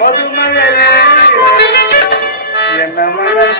மதுமலரே என்ன மனம்